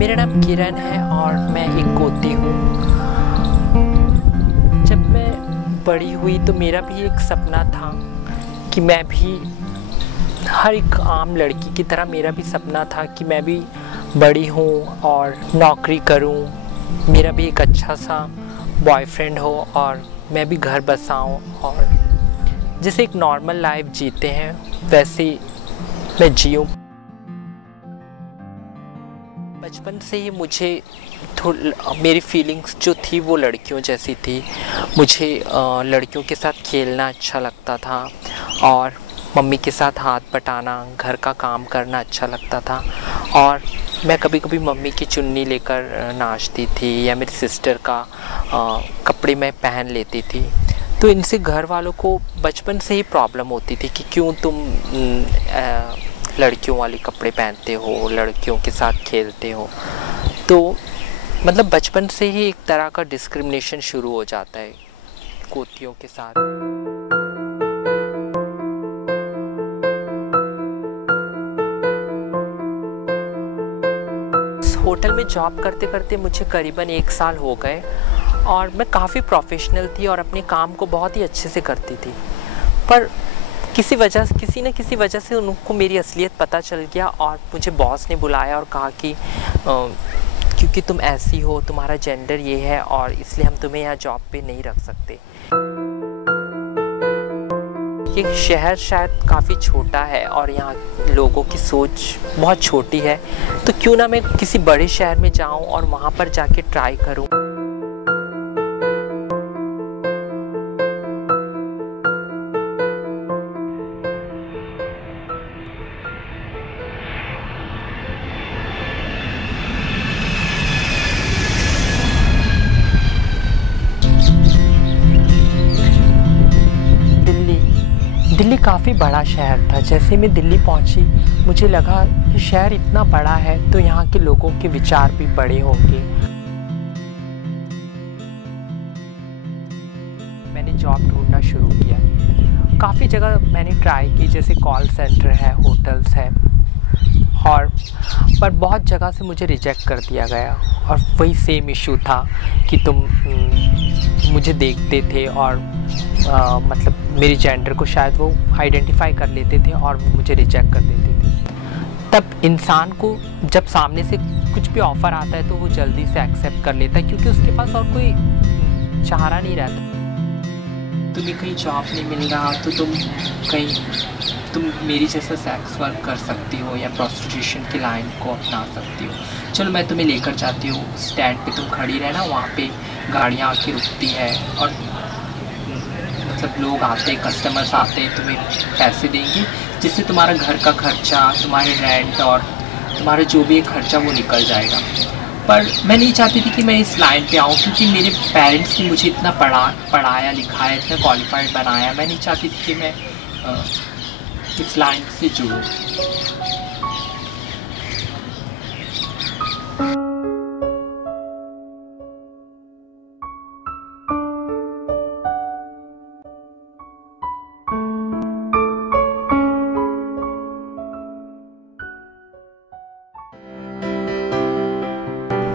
मेरा नाम किरण है और मैं एक पोती हूँ। जब मैं बड़ी हुई तो मेरा भी एक सपना था कि मैं भी हर एक आम लड़की की तरह मेरा भी सपना था कि मैं भी बड़ी हूँ और नौकरी करूँ, मेरा भी एक अच्छा सा बॉयफ्रेंड हो और मैं भी घर बसाऊँ और जैसे एक नॉर्मल लाइफ जीते हैं वैसे मैं जीऊँ। बचपन से ही मुझे मेरी फीलिंग्स जो थी वो लड़कियों जैसी थी। मुझे लड़कियों के साथ खेलना अच्छा लगता था और मम्मी के साथ हाथ बटाना, घर का काम करना अच्छा लगता था। और मैं कभी कभी मम्मी की चुन्नी लेकर नाचती थी या मेरी सिस्टर का कपड़े मैं पहन लेती थी। तो इनसे घर वालों को बचपन से ही प्रॉब्लम होती थी कि क्यों तुम लड़कियों वाले कपड़े पहनते हो, लड़कियों के साथ खेलते हो। तो मतलब बचपन से ही एक तरह का डिस्क्रिमिनेशन शुरू हो जाता है पोतियों के साथ। होटल में जॉब करते करते मुझे करीबन 1 साल हो गए और मैं काफ़ी प्रोफेशनल थी और अपने काम को बहुत ही अच्छे से करती थी। पर किसी न किसी वजह से उनको मेरी असलियत पता चल गया और मुझे बॉस ने बुलाया और कहा कि क्योंकि तुम ऐसी हो, तुम्हारा जेंडर ये है और इसलिए हम तुम्हें यहाँ जॉब पे नहीं रख सकते। ये शहर शायद काफ़ी छोटा है और यहाँ लोगों की सोच बहुत छोटी है, तो क्यों ना मैं किसी बड़े शहर में जाऊँ और वहाँ पर जाके ट्राई करूँ। दिल्ली काफ़ी बड़ा शहर था। जैसे मैं दिल्ली पहुंची मुझे लगा ये शहर इतना बड़ा है तो यहाँ के लोगों के विचार भी बड़े होंगे। मैंने जॉब ढूंढना शुरू किया। काफ़ी जगह मैंने ट्राई की, जैसे कॉल सेंटर है, होटल्स है, और पर बहुत जगह से मुझे रिजेक्ट कर दिया गया। और वही सेम इशू था कि तुम मुझे देखते थे और मतलब मेरी जेंडर को शायद वो आइडेंटिफाई कर लेते थे और मुझे रिजेक्ट कर देते थे। तब इंसान को जब सामने से कुछ भी ऑफ़र आता है तो वो जल्दी से एक्सेप्ट कर लेता है, क्योंकि उसके पास और कोई चारा नहीं रहता। तुम्हें कहीं जॉब नहीं मिल रहा तो तुम मेरी जैसा सेक्स वर्क कर सकती हो या प्रोस्टिट्यूशन की लाइन को अपना सकती हो। चलो मैं तुम्हें लेकर जाती हूँ, स्टैंड पे तुम खड़ी रहना, वहाँ पे गाड़ियाँ आके रुकती है और मतलब लोग आते, कस्टमर्स आते हैं, तुम्हें पैसे देंगे जिससे तुम्हारा घर का खर्चा, तुम्हारे रेंट और तुम्हारा जो भी खर्चा वो निकल जाएगा। पर मैं नहीं चाहती थी कि मैं इस लाइन पे आऊँ, क्योंकि मेरे पेरेंट्स ने मुझे इतना पढ़ाया लिखाया, इतना क्वालिफाइड बनाया। मैं नहीं चाहती थी कि मैं इस लाइन से जुड़ूँ।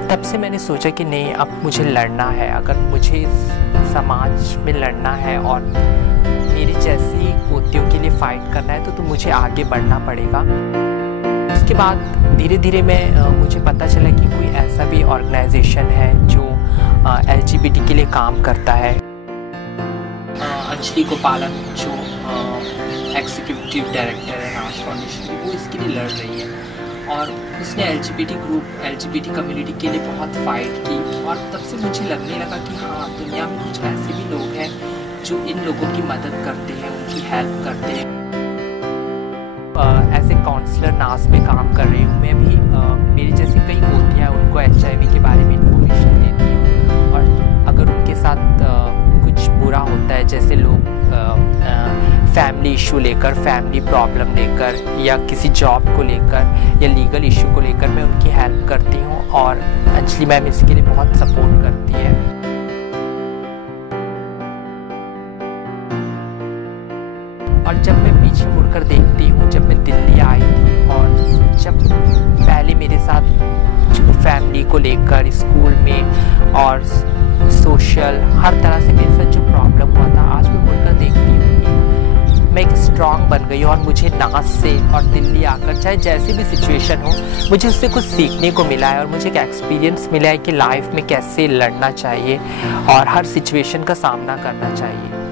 तब से मैंने सोचा कि नहीं, अब मुझे लड़ना है। अगर मुझे इस समाज में लड़ना है और मेरी जैसी पोतियों के लिए फ़ाइट करना है तो मुझे आगे बढ़ना पड़ेगा। उसके बाद धीरे धीरे मुझे पता चला कि कोई ऐसा भी ऑर्गेनाइजेशन है जो LGBT के लिए काम करता है। अंजलि गोपालन जो एग्जीक्यूटिव डायरेक्टर है नाज फाउंडेशन की, वो इसके लिए लड़ रही है और उसने LGBT कम्युनिटी के लिए बहुत फ़ाइट की। और तब से मुझे लगने लगा कि हाँ, दुनिया में कुछ ऐसे भी लोग हैं जो इन लोगों की मदद करते हैं, उनकी हेल्प करते हैं। एज ए काउंसलर नास में काम कर रही हूँ। मैं भी मेरी जैसी कई पोतियाँ उनको HIV के बारे में इन्फॉर्मेशन देती हूँ और अगर उनके साथ कुछ बुरा होता है, जैसे लोग फैमिली इशू लेकर, फैमिली प्रॉब्लम लेकर या किसी जॉब को लेकर या लीगल इशू को लेकर, मैं उनकी हेल्प करती हूँ और अंजलि मैम इसके लिए बहुत सपोर्ट करती है। और जब मैं पीछे मुड़कर देखती हूँ, जब मैं दिल्ली आई थी और जब पहले मेरे साथ जो फैमिली फैमिली को लेकर, स्कूल में और सोशल हर तरह से मेरे साथ जो प्रॉब्लम हुआ था, आज मैं मुड़कर देखती हूँ कि मैं एक स्ट्रॉन्ग बन गई और मुझे नाच से और दिल्ली आकर चाहे जैसी भी सिचुएशन हो, मुझे उससे कुछ सीखने को मिला है और मुझे एक एक्सपीरियंस मिला है कि लाइफ में कैसे लड़ना चाहिए और हर सिचुएशन का सामना करना चाहिए।